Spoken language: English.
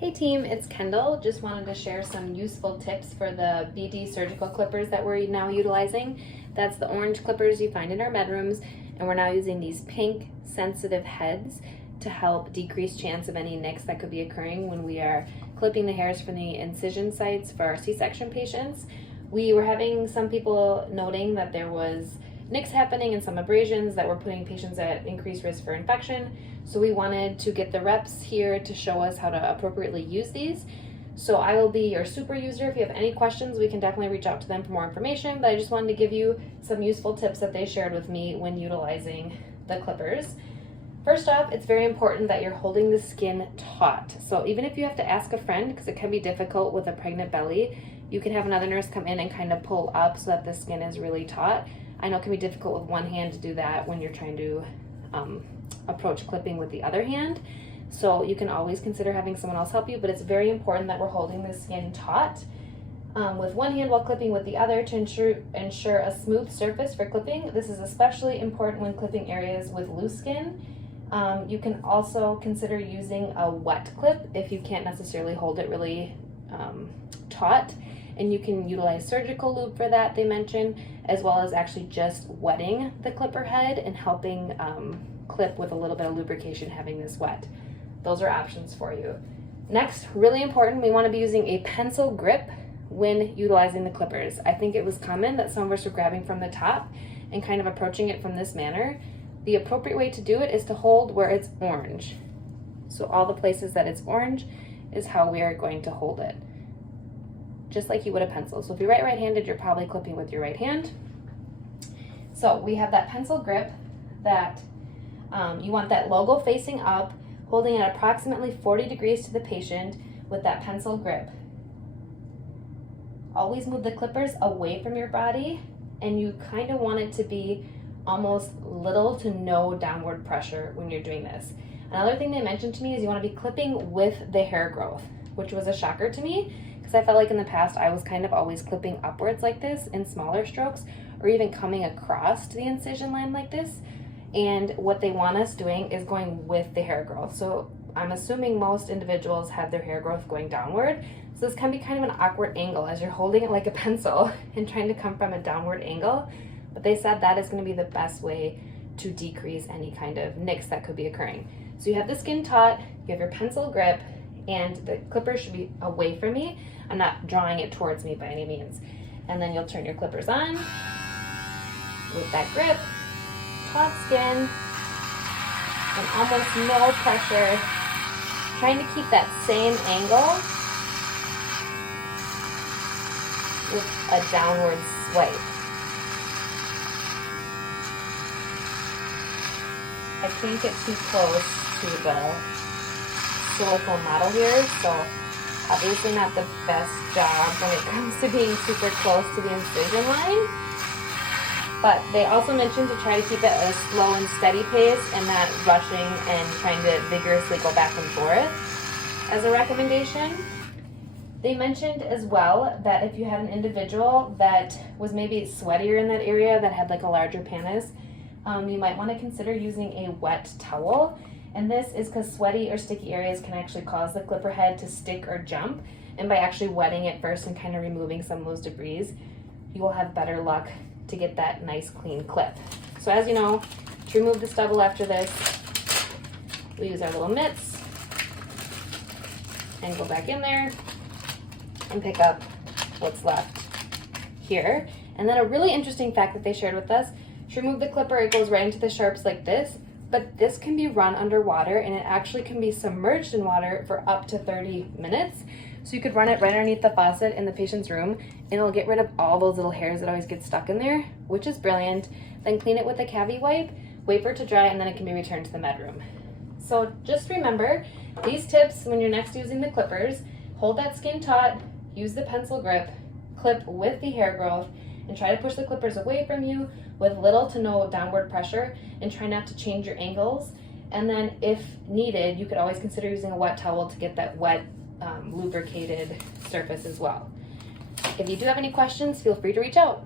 Hey team, it's Kendall. Just wanted to share some useful tips for the BD surgical clippers that we're now utilizing. That's the orange clippers you find in our bedrooms, and we're now using these pink sensitive heads to help decrease chance of any nicks that could be occurring when we are clipping the hairs from the incision sites for our C-section patients. We were having some people noting that there was nicks happening and some abrasions that were putting patients at increased risk for infection. So we wanted to get the reps here to show us how to appropriately use these. So I will be your super user. If you have any questions, we can definitely reach out to them for more information, but I just wanted to give you some useful tips that they shared with me when utilizing the clippers. First off, it's very important that you're holding the skin taut. So even if you have to ask a friend, because it can be difficult with a pregnant belly, you can have another nurse come in and kind of pull up so that the skin is really taut. I know it can be difficult with one hand to do that when you're trying to approach clipping with the other hand. So you can always consider having someone else help you, but it's very important that we're holding the skin taut with one hand while clipping with the other to ensure a smooth surface for clipping. This is especially important when clipping areas with loose skin. You can also consider using a wet clip if you can't necessarily hold it really taut. And you can utilize surgical lube for that, they mentioned, as well as actually just wetting the clipper head and helping clip with a little bit of lubrication having this wet. Those are options for you. Next, really important, we want to be using a pencil grip when utilizing the clippers. I think it was common that some of us were grabbing from the top and kind of approaching it from this manner. The appropriate way to do it is to hold where it's orange. So all the places that it's orange is how we are going to hold it, just like you would a pencil. So if you're right-handed, you're probably clipping with your right hand. So we have that pencil grip that you want that logo facing up, holding it approximately 40 degrees to the patient with that pencil grip. Always move the clippers away from your body, and you kind of want it to be almost little to no downward pressure when you're doing this. Another thing they mentioned to me is you want to be clipping with the hair growth, which was a shocker to me, because I felt like in the past I was kind of always clipping upwards like this in smaller strokes, or even coming across to the incision line like this. And what they want us doing is going with the hair growth. So I'm assuming most individuals have their hair growth going downward. So this can be kind of an awkward angle as you're holding it like a pencil and trying to come from a downward angle. But they said that is going to be the best way to decrease any kind of nicks that could be occurring. So you have the skin taut, you have your pencil grip, and the clipper should be away from me. I'm not drawing it towards me by any means. And then you'll turn your clippers on with that grip, taut skin, and almost no pressure, trying to keep that same angle with a downward swipe. I can't get too close to the silicone model here, so obviously not the best job when it comes to being super close to the incision line. But they also mentioned to try to keep it at a slow and steady pace and not rushing and trying to vigorously go back and forth as a recommendation. They mentioned as well that if you had an individual that was maybe sweatier in that area, that had like a larger pannus, you might want to consider using a wet towel. And this is because sweaty or sticky areas can actually cause the clipper head to stick or jump. And by actually wetting it first and kind of removing some of those debris, you will have better luck to get that nice clean clip. So as you know, to remove the stubble after this, we use our little mitts and go back in there and pick up what's left here. And then a really interesting fact that they shared with us, to remove the clipper, it goes right into the sharps like this, but this can be run underwater and it actually can be submerged in water for up to 30 minutes. So you could run it right underneath the faucet in the patient's room and it'll get rid of all those little hairs that always get stuck in there, which is brilliant. Then clean it with a cavi wipe, wait for it to dry, and then it can be returned to the medroom. So just remember these tips when you're next using the clippers. Hold that skin taut, use the pencil grip, clip with the hair growth, and try to push the clippers away from you with little to no downward pressure, and try not to change your angles. And then if needed, you could always consider using a wet towel to get that wet, lubricated surface as well. If you do have any questions, feel free to reach out.